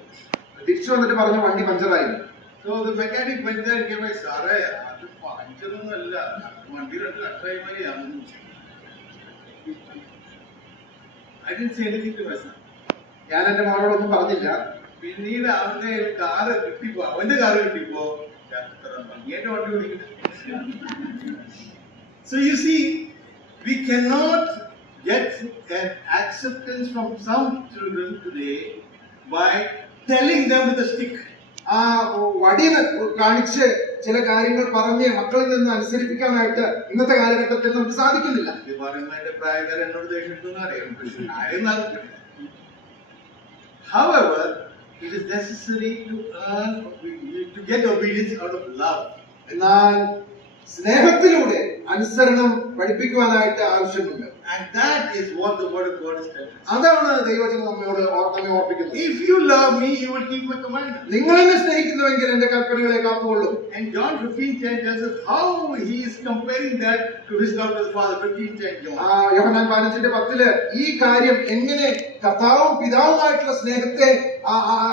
തിരിച്ചു വന്നിട്ട് പറഞ്ഞു വണ്ടി പഞ്ചറായിരുന്നു. So the mechanic went there and came like, സാറേ അത് പഞ്ചറൊന്നും അല്ല, വണ്ടി രണ്ട് കട്ടായി മാറിയാണ്. I didn't say anything to my son. ഞാൻ എന്റെ മകളോടൊന്നും പറഞ്ഞില്ല. പിന്നീട് അവന്റെ കാറ് കിട്ടിപ്പോ, അവന്റെ കാറ് കിട്ടിപ്പോ ഭംഗിയായിട്ട് വണ്ടി ഓടിക്കുന്നു. So you see, we cannot get an acceptance from some children today by telling them with a stick. വടി കാണിച്ച് ചില കാര്യങ്ങൾ പറഞ്ഞ് മക്കളിൽ നിന്ന് അനുസരിപ്പിക്കാനായിട്ട് ഇന്നത്തെ കാലഘട്ടത്തിൽ നമുക്ക് സാധിക്കുന്നില്ല. ഇത് പറയുന്നതിന്റെ പ്രായക്കാരൻ എന്നോട് ദേഷ്യപ്പെട്ടു അറിയാം. However, it is necessary to get obedience out of love. എന്നാൽ സ്നേഹത്തിലൂടെ അനുസരണം പഠിപ്പിക്കുവാനായിട്ട് ആവശ്യമുണ്ട്. And that is what the word of God is telling us. അതാണ് ദൈവവചനം നമ്മെ ഓർപ്പിക്കുന്നത്. If you love me, you will keep my commandments. നിങ്ങൾ എന്നെ സ്നേഹിക്കുന്നുവെങ്കിൽ എന്റെ കൽപ്പനകളെ കാത്തുകൊള്ളും. And John 15:10 tells us how he is comparing that to his love to the Father. 15:10 John. യോഹന്നാൻ 15:10 ഈ കാര്യം എങ്ങനെ കർത്താവും പിതാവുമായിട്ടുള്ള സ്നേഹത്തെ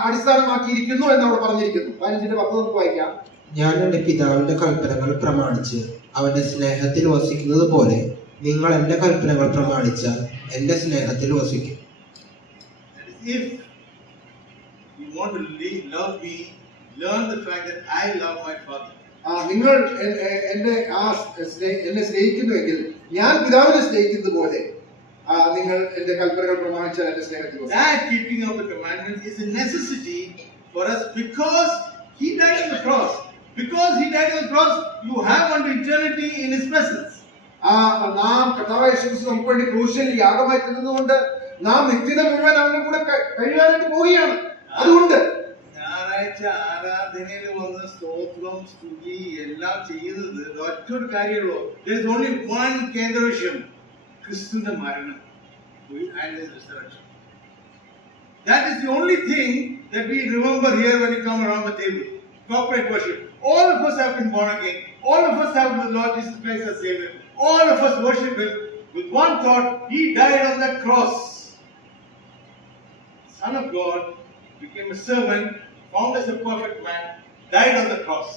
അടിസ്ഥാനമാക്കിയിരിക്കുന്നു എന്നവിടെ പറഞ്ഞിരിക്കുന്നു. 15:10 നമുക്ക് വായിക്കാം. ഞാൻ എന്റെ പിതാവിന്റെ കൽപ്പനകൾ പ്രമാണിച്ച് അവന്റെ സ്നേഹത്തിൽ വസിക്കുന്നത് പോലെ നിങ്ങൾ എന്റെ കൽപ്പനകൾ പ്രമാണിച്ചാൽ എന്റെ സ്നേഹത്തിൽ വസിക്കും. If you want to love me, learn the fact that I love my Father. നിങ്ങൾ എന്നെ സ്നേഹിക്കുന്നുവെങ്കിൽ ഞാൻ പിതാവിനെ സ്നേഹിക്കുന്നത് പോലെ നിങ്ങൾ എന്റെ കൽപ്പനകൾ പ്രമാണിച്ചാൽ എന്റെ സ്നേഹത്തിൽ വസിക്കും. That keeping of the commandments is a necessity for us because he died on the cross. Because he died on the cross, you have unto eternity in his presence. നാം കർത്താവായ യേശു ക്രിസ്തു നമുക്ക് വേണ്ടി ക്രൂശിൽ യാഗമായി തീർന്നതുകൊണ്ട് നാം നിത്യത മുഴുവൻ അവന്റെ കൂടെ കഴിയാനായിട്ട് പോവുകയാണ്. അതുകൊണ്ട് ഞായറാഴ്ച ആരാധനയിൽ വന്ന് സ്തോത്രം സ്തുതി എല്ലാം ചെയ്യുന്നത് ഒറ്റൊരു കാര്യമുള്ളൂ. There is only one കേന്ദ്ര വിഷയം, ക്രിസ്തുവിന്റെ മരണം and his resurrection. That is the only thing that we remember here when we come around the table. Corporate worship. All of us have been born again. All of us have the Lord Jesus Christ as Savior. All of us worship Him with one thought. He died on that cross. Son of God became a servant, found as a perfect man, died on the cross.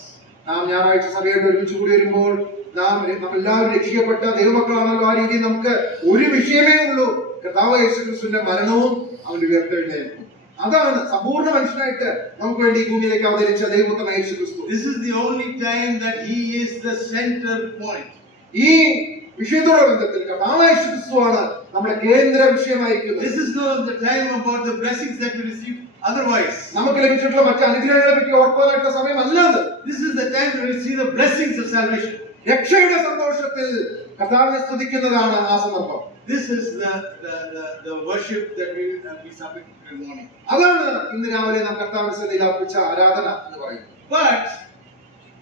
നാം ഞായറാഴ്ച സഭയായിട്ട് ഒരുമിച്ച് കൂടി വരുമ്പോൾ നാം എല്ലാവരും രക്ഷിക്കപ്പെട്ട ദൈവമക്കളാണല്ലോ. ആ രീതിയിൽ നമുക്ക് ഒരു വിഷയമേ ഉള്ളൂ, കർത്താവ് യേശു ക്രിസ്തുവിന്റെ മരണവും അവന്റെ ഉയർത്തെഴുന്നേൽപ്പും. അതാണ് സമ്പൂർണ്ണ മനുഷ്യനായിട്ട് നമുക്ക് വേണ്ടി ഭൂമിയിലേക്ക് അവതരിച്ച ദൈവപുത്രനായ യേശു ക്രിസ്തു. This is the only time that he is the center point. ഈ വിഷയത്തോടെ ബന്ധത്തിൽ കർത്താവായ യേശു ക്രിസ്തുവാണ് നമ്മുടെ കേന്ദ്ര വിഷയമായിരിക്കുന്നത്. This is not the time about the blessings that we receive otherwise. നമുക്ക് ലഭിച്ചിട്ടുള്ള മറ്റ് അനുഗ്രഹങ്ങളെ പറ്റി ഓർക്കുവാനായിട്ടുള്ള സമയമല്ല അത്. This is the time to receive the blessings of salvation. രക്ഷയുടെ സന്തോഷത്തിൽ കർത്താവിനെ സ്തുതിക്കുന്നതാണ് ആ സന്ദർഭം. This is the worship that we submit in the morning. അതാണ് ഇന്ന് രാവിലെ നാം കർത്താവിന്റെ സന്നിധിയിൽ അർപ്പിച്ച ആരാധന എന്ന് പറയുന്നത്. But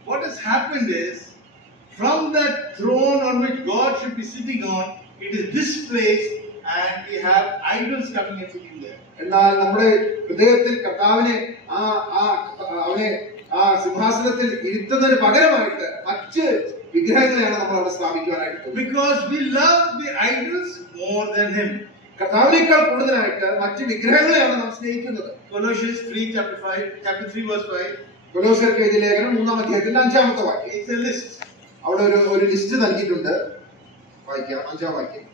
what has happened is, from that throne on which God should be sitting on, it is displaced and we have idols coming and sitting there. എന്നാൽ നമ്മുടെ ഹൃദയത്തിൽ കർത്താവിനെ അവനെ ആ സിംഹാസനത്തിൽ ഇരുത്തുന്നതിന് പകരമായിട്ട് മറ്റ് വിഗ്രഹങ്ങളെയാണ് നമ്മൾ അവിടെ സ്ഥാപിക്കുവാനായിട്ട്. Because we love the idols more than Him. കർത്താവിനേക്കാൾ കൂടുതലായിട്ട് മറ്റ് വിഗ്രഹങ്ങളെയാണ് നാം സ്നേഹിക്കുന്നത്. Colossians 3 chapter 3 verse 5. കൊലോസ്യർക്ക് എഴുതിയ ലേഖനം 3-ാം അധ്യായത്തിന്റെ 5-ാമത്തെ വാക്യം. It's a list. അവിടെ ഒരു ലിസ്റ്റ് നൽകിയിട്ടുണ്ട്. വായിക്കാം 5-ാം വാക്യം.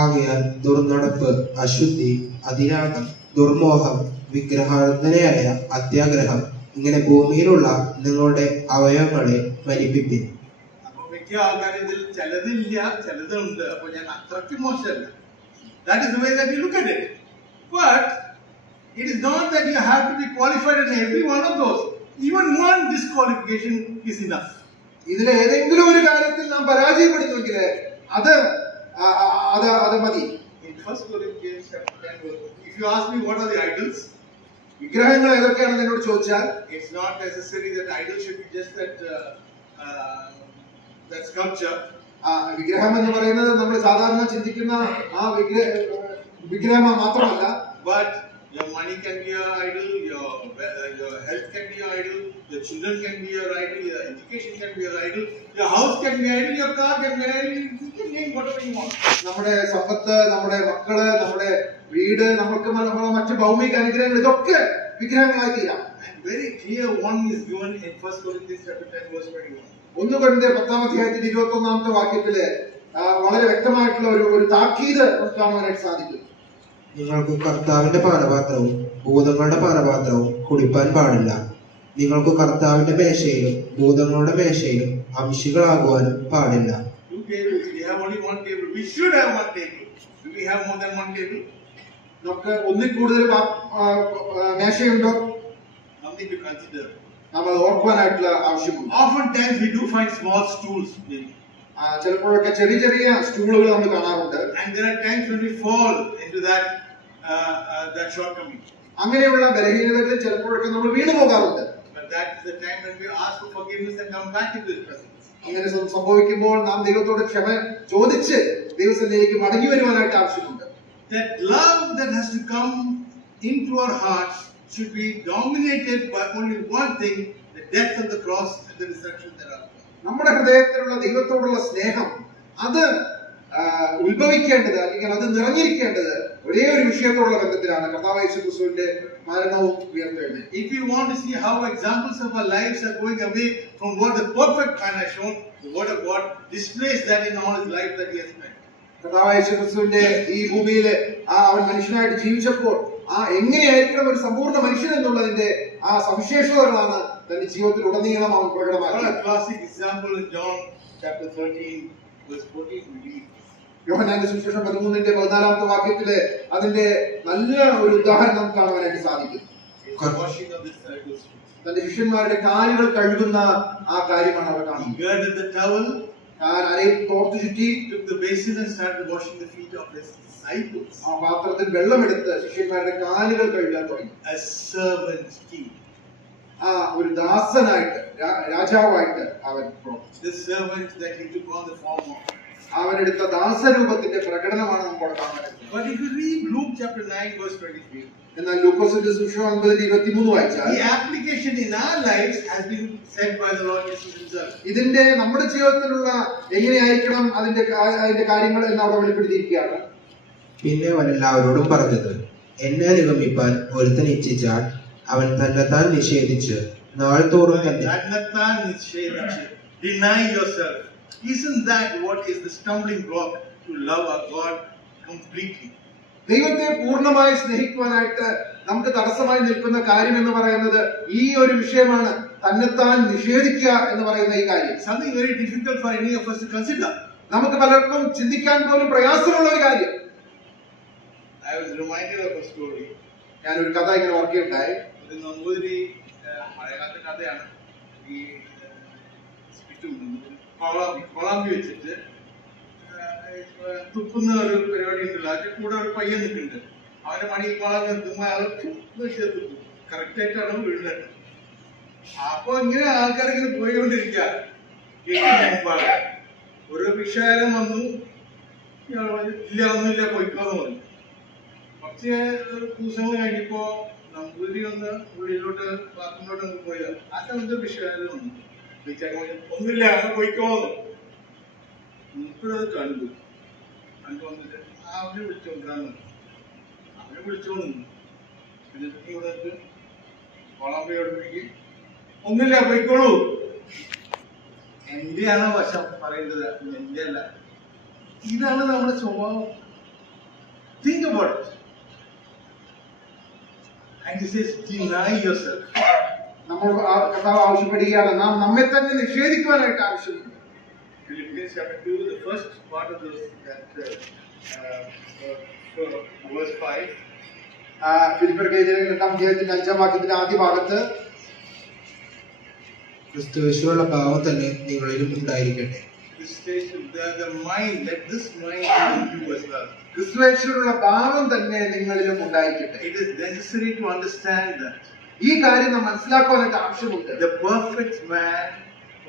ആകയാൽ ദുർനടപ്പ്, അശുദ്ധി, അതിരാഗം, ദുർമോഹം, വിഗ്രഹാരാധനയായ അത്യാഗ്രഹം ഇങ്ങനെ ഭൂമിയിലുള്ള നിങ്ങളുടെ അവയവങ്ങളെ മരിപ്പിപ്പിൻ. അപ്പൊ മിക്ക ആൾക്കാരും ഇതിൽ ചിലതില്ല ചിലതുണ്ട്. അപ്പൊ ഞാൻ അത്രയ്ക്ക് മോശമല്ല. That is the way that we look at it. But it is not that you have to be qualified in every one of those. Even one disqualification is enough. ഇതിൽ ഏതെങ്കിലും ഒരു കാര്യത്തിൽ നാം പരാജയപ്പെടുന്നുവെങ്കിൽ അത് മതി. In in 1 Corinthians chapter 10, verse, if you ask me what are the idols, വിഗ്രഹങ്ങൾ ഏതൊക്കെയാണെന്ന് എന്നോട് ചോദിച്ചാൽ, it's not necessary that idol should be just that sculpture. വിഗ്രഹം എന്ന് പറയുന്നത് നമ്മൾ സാധാരണ ചിന്തിക്കുന്ന ആ വിഗ്രഹം മാത്രമല്ല. But your money can be your idol, your health can be your idol, your children can be your idol, your education can be your idol, your house can be your idol, your car can be your idol. You can name whatever you want. നമ്മുടെ സമ്പത്ത്, നമ്മുടെ മക്കള്, നമ്മുടെ വീട്, നമുക്ക് മറ്റ് ഭൗമിക അനുഗ്രഹങ്ങൾ, ഇതൊക്കെ വിഗ്രഹങ്ങളായി തീരാം. And very clear warning is given in 1 Corinthians chapter 10, verse 21. 1 Corinthians 10-21 വാക്യത്തില് വളരെ വ്യക്തമായിട്ടുള്ള ഒരു താക്കീത് കാണുവാനായിട്ട് സാധിക്കും. നിങ്ങൾക്ക് കർത്താവിന്റെ പാനപാത്രവും ഭൂതങ്ങളുടെ പാനപാത്രവും കുടിപ്പാൻ പാടില്ല. നിങ്ങൾക്ക് കർത്താവിന്റെ മേശയിലും ഭൂതങ്ങളുടെ മേശയിലും അംശികളാകുവാനും പാടില്ല. We have only one table. We should have one table. Do we have more than one table? നമുക്ക് ഒന്നിൽ കൂടുതൽ മേശയുണ്ടോ? Something to consider. നമ്മൾ ഓർക്കുവാനായിട്ടുള്ള ആവശ്യമുണ്ട്. Oftentimes we do find small stools. ചിലപ്പോഴൊക്കെ ചെറിയ ചെറിയ സ്റ്റൂളുകൾ നമ്മൾ കാണാറുണ്ട്. And there are times when we fall into that shortcoming. അങ്ങനെയുള്ള ബലഹീനതകളിൽ ചിലപ്പോഴൊക്കെ നമ്മൾ വീണു പോകാറുണ്ട്. But that is the time when we ask for forgiveness and come back into His presence. അങ്ങനെ സംഭവിക്കുമ്പോൾ നാം ദൈവത്തോട് ക്ഷമ ചോദിച്ച് ദൈവസന്നിധിയിലേക്ക് മടങ്ങി വരുവാനായിട്ട് ആവശ്യമുണ്ട്. That love that has to come into our hearts should be dominated by only one thing: the death of the cross and the resurrection thereafter. നമ്മുടെ ഹൃദയത്തിലുള്ള ദൈവത്തോടുള്ള സ്നേഹം അത് ഉത്ഭവിക്കേണ്ടത്, അല്ലെങ്കിൽ അത് നിറഞ്ഞിരിക്കേണ്ടത് ഒരേ ഒരു വിഷയത്തോടുള്ള ബന്ധത്തിലാണ്, കർത്താവായ യേശുക്രിസ്തുവിന്റെ മരണവും ഉയർത്തെഴുന്നേൽപ്പും. If you want to see how examples of our lives are going away from what the perfect man has shown, the word of God displays that in all his life that he has spent. കർത്താവായ യേശുക്രിസ്തുവിന്റെ ഈ ഭൂമിയിൽ അവൻ മനുഷ്യനായിട്ട് ജീവിച്ചപ്പോൾ എങ്ങനെയായിരിക്കണം ഒരു സമ്പൂർണ്ണ മനുഷ്യൻ എന്നുള്ളതിന്റെ ആ സവിശേഷതകളാണ് തന്റെ ജീവിതത്തിൽ ഉടനീളം അവൻ പ്രകടമാക്കിയത്. What a classic example in John chapter 13 verse 14 we read. യോഹന്നാന്റെ സുവിശേഷം 13-14 വാക്യത്തില് അതിന്റെ നല്ല ഒരു ഉദാഹരണം നമുക്ക് കാണുവാനായിട്ട് സാധിക്കും. തന്റെ ശിഷ്യന്മാരുടെ കാലുകൾ കഴുകുന്ന ആ കാര്യമാണ് അവിടെ കാണുന്നത്. അരയിൽ തോർത്തു ചുറ്റി took the basin and started washing the feet of his disciples. ആ പാത്രത്തിൽ വെള്ളമെടുത്ത് ശിഷ്യന്മാരുടെ കാലുകൾ കഴുകാൻ തുടങ്ങി. A servant king. ഒരു ദാസനായിട്ട്, രാജാവായിട്ട് അവൻ പ്രവർത്തിച്ചു. The servant that he took on the form of. അവനെടുത്ത ദാസരൂപത്തിന്റെ പ്രകടനമാണ് നമ്മൾ കാണുന്നത്. But if you read Luke chapter 9 verse 23, എന്നാൽ ലൂക്കോസിന്റെ സുവിശേഷം 9:23 വായിച്ചാൽ the application in our lives has been said by the Lord Jesus himself. ഇതിന്റെ നമ്മുടെ ജീവിതത്തിലുള്ള എങ്ങനെയായിരിക്കണം അതിന്റെ കാര്യങ്ങൾ എന്ന് അവിടെ വെളിപ്പെടുത്തിയിരിക്കുകയാണ്. പിന്നെ അവൻ എല്ലാവരോടും പറഞ്ഞത്, എന്നെ നിഗമിപ്പാൻ ഒരുത്തൻ ഇച്ഛിച്ചാൽ അവൻ തന്നെത്താൻ നിഷേധിച്ച് നാൾതോറും deny yourself. Isn't that what is the stumbling block to love our God completely? ദൈവത്തെ പൂർണ്ണമായി സ്നേഹിക്കുവാനായിട്ട് നമുക്ക് തടസ്സമായി നിൽക്കുന്ന കാര്യം എന്ന് പറയുന്നത് ഈ ഒരു വിഷയമാണ്, തന്നെത്താൻ നിഷേധിക്കുക എന്ന് പറയുന്ന ഈ കാര്യം. Something very difficult for any of us to consider. നമുക്ക് പലർക്കും ചിന്തിക്കാൻ പോലും പ്രയാസമുള്ള ഒരു കാര്യം. I was reminded of a story. ഞാൻ ഒരു കഥ ഇങ്ങനെ ഓർക്കുകയുണ്ടായി. ഇത് നമ്പൂതിരി പഴയകാലത്തെ കഥയാണ്. ഈ കൊളാമ്പി വെച്ചിട്ട് തുപ്പുന്ന ഒരു പരിപാടി ഉണ്ടല്ലോ, അതിന്റെ കൂടെ ഒരു പയ്യൻ നിൽക്കുന്നുണ്ട്. അവന്റെ മണി കൊളാമ്പി നിർത്തുമ്പോ അയാൾ തുപ്പും. കറക്റ്റ് ആയിട്ടാണ് വീഴുന്നത്. അപ്പൊ ഇങ്ങനെ ആൾക്കാരിങ്ങനെ പോയിക്കൊണ്ടിരിക്കുക. ഒരു വിഷയം വന്നു, ഇല്ല ഒന്നുമില്ല പോയിക്കോന്ന് പറഞ്ഞു. കുറച്ച് ദിവസങ്ങൾ കഴിഞ്ഞപ്പോ നമ്പൂതിരി ഒന്ന് ഉള്ളിലോട്ട് ബാത്റൂമിലോട്ട് അങ്ങ് പോയത്. അതെന്ത് വിഷയം വന്നു, ഒന്നുമില്ല അങ്ങ് പോയിക്കോന്ന്. മുപ്പത് കണ്ടു വന്നിട്ട് അവനെ വിളിച്ചോണ്ടാന്ന് അവനെ വിളിച്ചോന്നു. പിന്നെ ഇവിടെ കൊളാമ്പയോടേക്ക് ഒന്നുമില്ല പോയിക്കോളൂ. എന്റെയാണ് വശം പറയുന്നത്, എന്റെ അല്ല. ഇതാണ് നമ്മുടെ സ്വഭാവം. Think about it. And he says, deny yourself. നമ്മൾ കർത്താവ് ആവശ്യപ്പെടുകയാണ്, നാം നമ്മെ തന്നെ നിഷേധിക്കുവാനായിട്ട് ആവശ്യമുണ്ട്. Philippians chapter 2, the first part of this, verse 5. ഫിലിപ്പിയർക്ക് എഴുതിയ 2-ാം അധ്യായത്തിന്റെ 5-ാം വാക്യത്തിന്റെ ആദ്യ ഭാഗത്ത്, ക്രിസ്തുയേശുവിലുള്ള ഭാവം തന്നെ നിങ്ങളിലും ഉണ്ടായിരിക്കട്ടെ. this stage, the mind, let this mind be in you as well. ക്രിസ്തുവേശുവിനുള്ള ഭാവം തന്നെ നിങ്ങളിലും ഉണ്ടായിരിക്കട്ടെ. It is necessary to understand that. ഈ കാര്യം നാം മനസ്സിലാക്കുവാനായിട്ട് ആവശ്യമുണ്ട്. The perfect man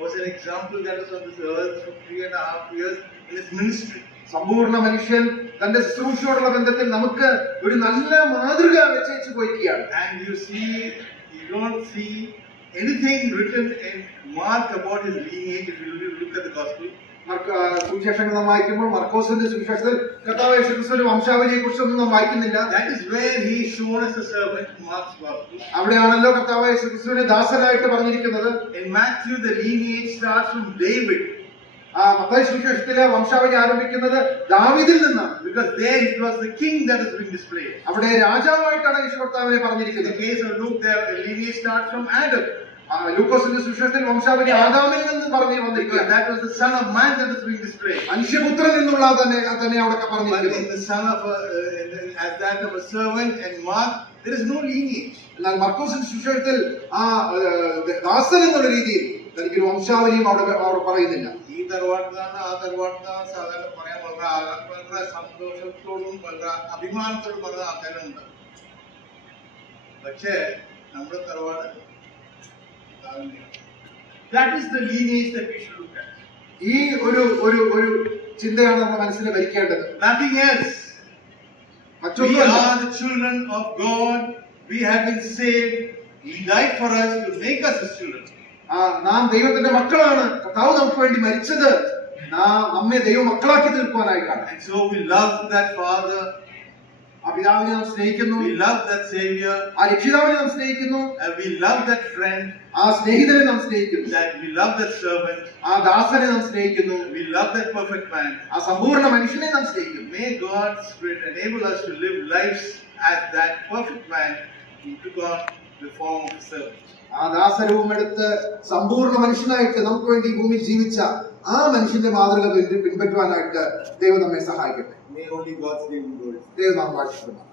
was an example that was on this earth for 3.5 years in his ministry. സമ്പൂർണ്ണ മനുഷ്യൻ തന്റെ ശുശ്രൂഷയോടുള്ള ബന്ധത്തിൽ നമുക്ക് ഒരു നല്ല മാതൃക വെച്ചു പോയിരിക്കുകയാണ്. And you don't see anything written in Mark about his lineage if you look at the gospel. സുവിശേഷങ്ങൾ നാം വായിക്കുമ്പോൾ മർക്കോസിന്റെ സുവിശേഷത്തിൽ കർത്താവായ യേശു ക്രിസ്തുവിന്റെ വംശാവലിയെ കുറിച്ചൊന്നും നാം വായിക്കുന്നില്ല. That is where he is shown as a servant in Mark's gospel. അവിടെയാണല്ലോ കർത്താവായ യേശു ക്രിസ്തുവിനെ ദാസനായിട്ട് പറഞ്ഞിരിക്കുന്നത്. In Matthew, the lineage starts from David. Mathai സുവിശേഷത്തിലെ വംശാവലി ആരംഭിക്കുന്നത് ദാവീദിൽ നിന്നാണ്. Because there it was the king that is being displayed. അവിടെ രാജാവായിട്ടാണ് യേശു കർത്താവിനെ In പറഞ്ഞിരിക്കുന്നത്. the case of Luke, the lineage starts from Adam. ലൂക്കോസിന്റെ സുവിശേഷത്തിൽ വംശാവലി ആദാമിൽ നിന്ന് പറഞ്ഞു Because വന്നിരിക്കുകയാണ്. that was the son of man that is being displayed. മനുഷ്യപുത്രൻ എന്നുള്ള തന്നെ അവിടെ But പറഞ്ഞിരിക്കുന്നത്. in the son of as that of a servant and Mark, there is no lineage. എന്നാൽ മർക്കോസിന്റെ സുവിശേഷത്തിൽ ദാസൻ എന്നുള്ള രീതിയിൽ തനിക്കൊരു വംശാവലിയും അവിടെ പറയുന്നില്ല. ഈ തറവാട്ടിലാണ് ആ തറവാട്ടിലാണ് സാധാരണ പറയാൻ വളരെ സന്തോഷത്തോടും വളരെ അഭിമാനത്തോടും പറയുന്ന ആൾക്കാരുണ്ട്. പക്ഷേ നമ്മുടെ തറവാട് that is the lineage that we should look at. ഈ ഒരു ചിന്തയാണ് നമ്മുടെ മനസ്സിൽ ഭരിക്കേണ്ടത്. Nothing else. We മറ്റൊന്നുമല്ല. are the children of God. We have been saved. He died for us to make us his children. നാം ദൈവത്തിന്റെ മക്കളാണ്. കർത്താവ് നമുക്ക് വേണ്ടി മരിച്ചത് നമ്മെ ദൈവ മക്കളാക്കി തീർക്കുവാനായിട്ടാണ്. And so we love that father. ആ പിതാവിനെ നാം സ്നേഹിക്കുന്നു. We love that savior. ആ രക്ഷിതാവിനെ നാം സ്നേഹിക്കുന്നു. And we love that friend. ആ സ്നേഹിതനെ നാം സ്നേഹിക്കുന്നു. That we love that servant. ആ ദാസനെ നാം സ്നേഹിക്കുന്നു. We love that perfect man. ആ സമ്പൂർണ്ണ മനുഷ്യനെ നാം സ്നേഹിക്കുന്നു. May God's Spirit enable us to live lives as that perfect man who took on the form of a servant. ആ ദാസരൂപം എടുത്ത് സമ്പൂർണ്ണ മനുഷ്യനായിട്ട് നമുക്ക് വേണ്ടി ഈ ഭൂമിയിൽ ജീവിച്ച ആ മനുഷ്യന്റെ മാതൃക പിൻപറ്റുവാനായിട്ട് ദൈവം നമ്മെ സഹായിക്കട്ടെ. May only God's name be glorified. ദൈവം നാം വാഴ്ത്തപ്പെടുന്നു.